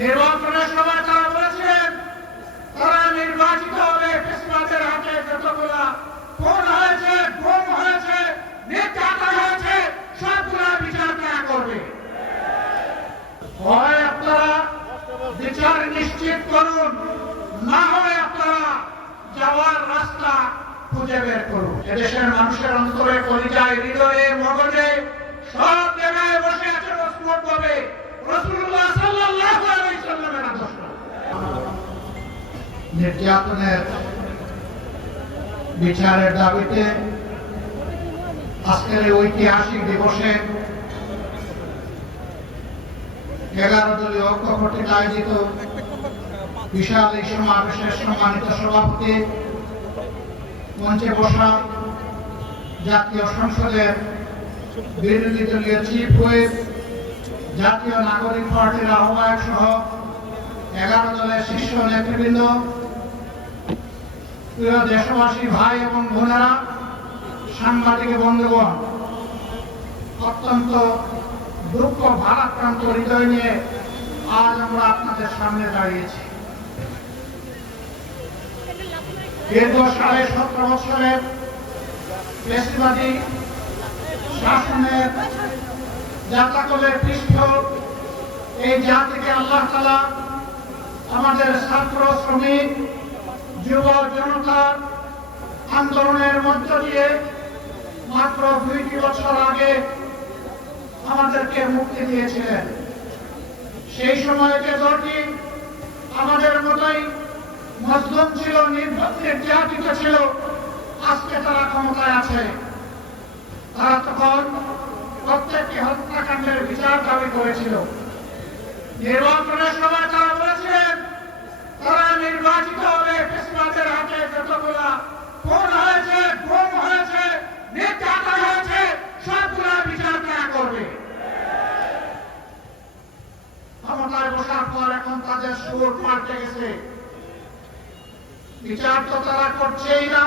নির্বাচনের সময় তারা বলেছিলেন তারা নির্বাচিত হবে, ফেসিবাদের হাতে যতগুলা খুন হয়েছে, গুম হয়েছে, নির্যাতন হয়েছে সবগুলা বিচার তারা করবে। হয় আপনারা বিচার নিশ্চিত করুন, না হয় আপনারা যাওয়ার রাস্তা খুঁজে বের করুন। এদেশের মানুষের অন্তরে, কলিজায়, হৃদয়ে, মগজে সব জায়গায় বসে আছে মজবুতভাবে রাসূলুল্লাহ সাল্লাল্লাহু আলাইহি সাল্লামের আদর্শ। নির্যাতনের বিচারের দাবিতে আজকের এই ঐতিহাসিক দিবসে 11 দলীয় ঐক্য কর্তৃক আয়োজিত বিশাল এই সমাবেশের সম্মানিত সভাপতি, মঞ্চে বসা জাতীয় সংসদের বিরোধী দলীয় চিফ হুইপ, জাতীয় নাগরিক পার্টির আহ্বায়ক সহ 11 দলের শীর্ষ নেতৃবৃন্দ, প্রিয় দেশবাসী ভাই এবং বোনেরা, সাংবাদিক বন্ধুগণ, অত্যন্ত দুঃখ ভারাক্রান্ত হৃদয় নিয়ে আজ আমরা আপনাদের সামনে দাঁড়িয়েছি। দীর্ঘ 17.5 বছরের ফ্যাসিবাদী শাসনের জাতাকলের পৃষ্ঠ এই জাতিকে আল্লাহ তাআলা আমাদের ছাত্র, শ্রমিক, যুব জনতার আন্দোলনের মধ্য দিয়ে মাত্র 2টি বছর আগে আমাদেরকে মুক্তি দিয়েছিলেন। সেই সময় যে দলটি আমাদের মতোই মজলুম ছিল, নির্যাতিত ছিল, আজকে তারা ক্ষমতায় আছে। তারা তখন প্রত্যেকটি হত্যাকাণ্ডের বিচার দাবি করেছিল। নির্বাচনের সময় তারা বলেছিলেন তারা নির্বাচিত হবে, ফেসিবাদের হাতে যতগুলা খুন হয়েছে, গুম হয়েছে, নির্যাতন হয়েছে সবগুলা বিচার তারা করবে। ক্ষমতায় বসার পর এখন তাদের সুর পাল্টে গেছে। বিচার তো তারা করছেই না,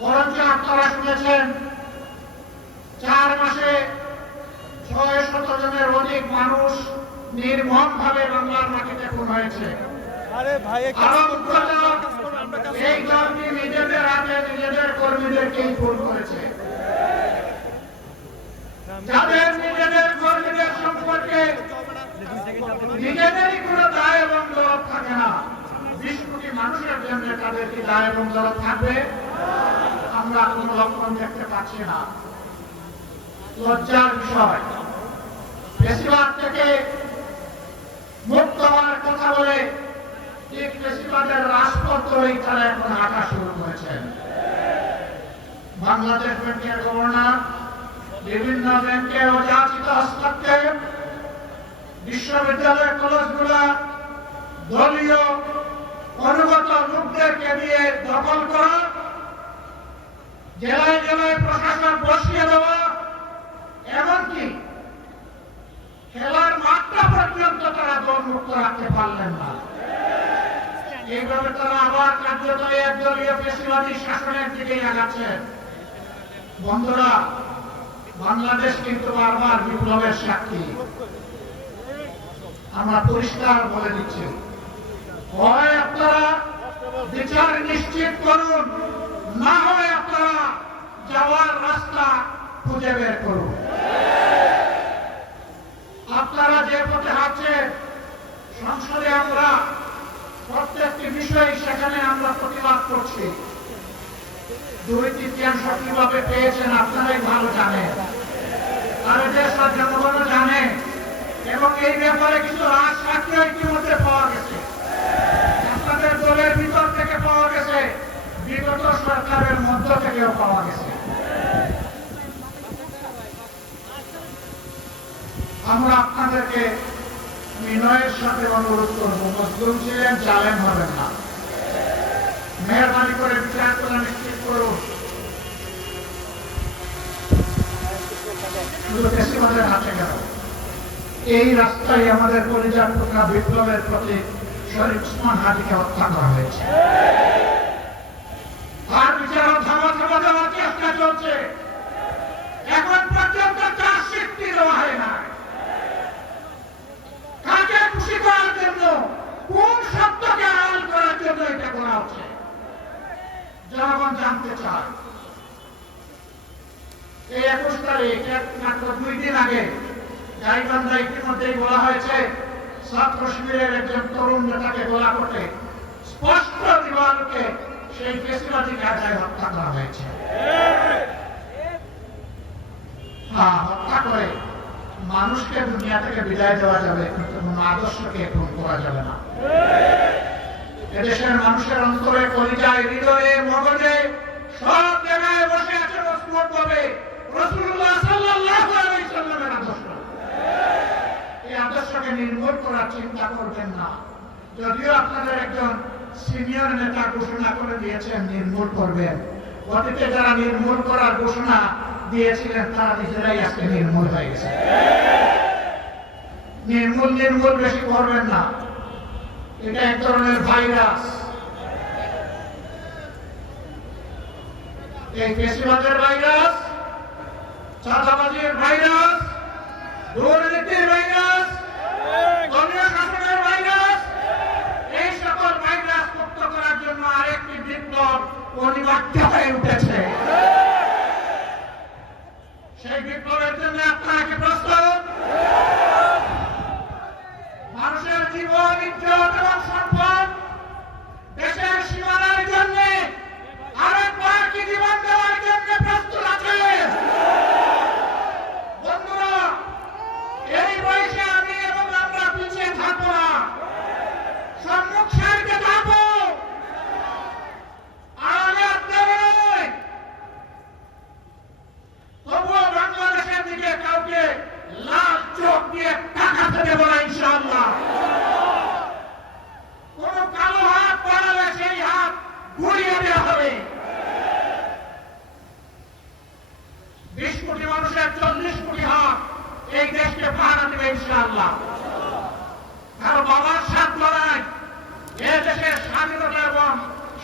বরঞ্চ আপনারা শুনেছেন 4 মাসে 600 জনের অধিক মানুষ নির্মম ভাবে বাংলার মাটিতে খুন হয়েছে। এই দলটি নিজেদের হাতে নিজেদের কর্মীদেরকেই খুন করেছে। যাদের নিজেদের কর্মীদের সম্পর্কে নিজেদেরই কোনো দায় এবং দরদ থাকে না, 20 কোটি মানুষের জন্য তাদের কি দায় এবং দরদ থাকবে? আমরা কোন লক্ষণ দেখতে পাচ্ছি না। লজ্জার বিষয়, ফ্যাসিবাদ থেকে মুক্ত হওয়ার কথা বলে ঠিক ফ্যাসিবাদের রাজপথ ধরেই তারা এখন হাঁটা শুরু করেছেন। বাংলাদেশ ব্যাংকের গভর্নর, বিভিন্ন ব্যাংকের অযাচিত হস্তক্ষেপ, বিশ্ববিদ্যালয়ের কলেজগুলা দলীয় অনুগত লোকদেরকে দিয়ে দখল করা, জেলায় জেলায় প্রশাসন বসিয়ে দেওয়া, এমনকি খেলার মাঠটা পর্যন্ত তারা দলমুক্ত রাখতে পারলেন না। এইভাবে তারা আবার কার্যত একদলীয় ফ্যাসিবাদী শাসনের দিকে আগাচ্ছেন। বন্ধুরা, বাংলাদেশ কিন্তু বারবার বিপ্লবের সাক্ষী। আমরা পরিষ্কার বলে দিচ্ছি, হয় আপনারা বিচার নিশ্চিত করুন, না হয় আপনারা যাওয়ার রাস্তা খুঁজে বের করুন। আপনারা যে পথে হাঁটছেন, সংসদে আমরা প্রত্যেকটি বিষয় সেখানে আমরা প্রতিবাদ করছি। 2/3 কিভাবে পেয়েছেন আপনারাই ভালো জানেন, আর দেশের জনগণও জানে, এবং এই ব্যাপারে কিছু রাজ সাক্ষী ইতিমধ্যে পাওয়া গেছে। আপনাদের দলের ভিতর থেকে পাওয়া গেছে, বিগত সরকারের মধ্য থেকেও পাওয়া গেছে। আমরা আপনাদেরকে বিনয়ের সাথে অনুরোধ করব, মজলুম ছিলেন, জালেম হবেন না। মেহরবানি করে বিচার করা নিশ্চিত করুন। শুধু ফ্যাসিবাদের হাতে গেল। এই রাস্তায় আমাদের কলিজার টুকরা বিপ্লবের প্রতি শরীফ ওসমান হাদিকে হত্যা করা হয়েছে। তার বিচার ধামা দেওয়ার চেষ্টা চলছে। এখন পর্যন্ত চার্জশিটটি দেওয়া হয় না। কাকে খুশি করা জনগণ জানতে চায়। এই 21 তারিখ মাত্র 2 দিন আগে গাইবান্ধা ইতিমধ্যেই বলা হয়েছে ছাত্র শিবিরের একজন তরুণ নেতাকে গোলা করে স্পষ্ট দিবালোকে সেই ফেসিবাদী কায়দায় হত্যা করা হয়েছে। হত্যা করে মানুষকে দুনিয়া থেকে বিদায় দেওয়া যাবে, কিন্তু কোন আদর্শকে খুন করা যাবে না। এদেশের মানুষের অন্তরে, কলিজায়, হৃদয়ে, মগজে সব জায়গায় বসে আছে মজবুতভাবে রাসূলুল্লাহ সাল্লাল্লাহু আলাইহি সাল্লামের আদর্শ। এই আদর্শকে নির্মূল করার চিন্তা করবেন না। যদিও আপনাদের একজন সিনিয়র নেতা ঘোষণা করে দিয়েছেন নির্মূল করবেন, অতীতে যারা নির্মূল করার ঘোষণা দিয়েছিলেন তারা নিজেরাই আজকে নির্মূল হয়ে গেছে। নির্মূল বেশি করবেন না, এটা এক ধরনের ভাইরাস। এই ফেসিবাদের ভাইরাস, চাঁদাবাজির ভাইরাস, দুর্নীতির ভাইরাস, দলীয় শাসনের ভাইরাস, এই সকল ভাইরাস মুক্ত করার জন্য আরেকটি বিপ্লব অনিবার্য হয়ে উঠেছে। সেই বিপ্লবের জন্য আপনারা কি প্রস্তুত? মানুষের জীবন, ইজ্জত এবং সম্পদ দেশের সীমানার জন্য আরেকবার কি জীবন দেওয়ার জন্য প্রস্তুত আছে? বন্ধুরা, এই বয়সে আমি এবং আমরা পিছিয়ে থাকবো না, সম্মুখ সারিতে থাকবো। তবুও বাংলাদেশের দিকে কাউকে লাল চোখ দিয়ে তাকাতে দেব না ইনশাআল্লাহ। কোন কালো হাত বাড়ালে সেই হাত ঘুরিয়ে দেওয়া হবে। 20 কোটি মানুষের 40 কোটি হাত এই দেশকে পাহারা দেবে ইনশাআল্লাহ। কারো বাবার সাথ লড়াই, এ দেশের স্বাধীনতা এবং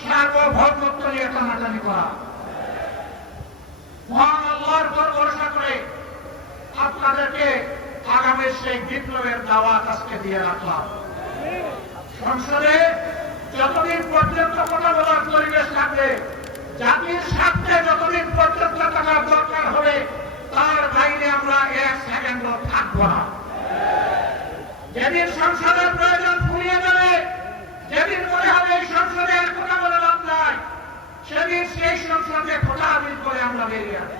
সার্বভৌমত্ব নিয়ে টানাটানি করা। মহান আল্লাহর উপর ভরসা করে আপনাদেরকে আগামী সেই বিপ্লবের দাওয়াত আজকে দিয়ে রাখলাম। সংসদে যতদিন পর্যন্ত কথা বলার পরিবেশ থাকবে, জাতির স্বার্থে যতদিন পর্যন্ত থাকার দরকার হবে, তার বাইরে আমরা 1 সেকেন্ডও থাকবো না। যেদিন সংসদের প্রয়োজন ফুরিয়ে যাবে, যেদিন মনে হবে এই সংসদে আর কথা বলে লাভ নাই, সেদিন সেই সংসদে কথা আবিল করে আমরা বেরিয়ে আসবো।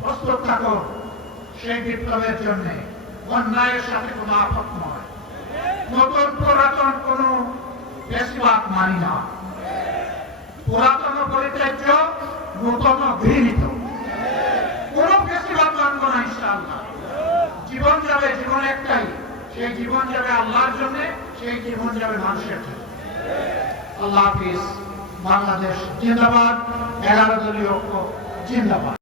প্রস্তুত থাকো সেই বিপ্লবের জন্য। অন্যায়ের সাথে কোনো আপত্তি নয়, নতুন পুরাতন কোন বেশিরভাগ মানি না। পুরাতন পরিত্যাজ্য, নতুন ঘৃণিত, কোন বেশিরভাগ মানব না ইনশাআল্লাহ। জীবন যাবে, জীবন একটাই, সেই জীবন যাবে আল্লাহর জন্য, সেই জীবন যাবে মানুষের জন্য। আল্লাহ হাফিজ। বাংলাদেশ জিন্দাবাদ। 11 দলীয় ঐক্য জিন্দাবাদ।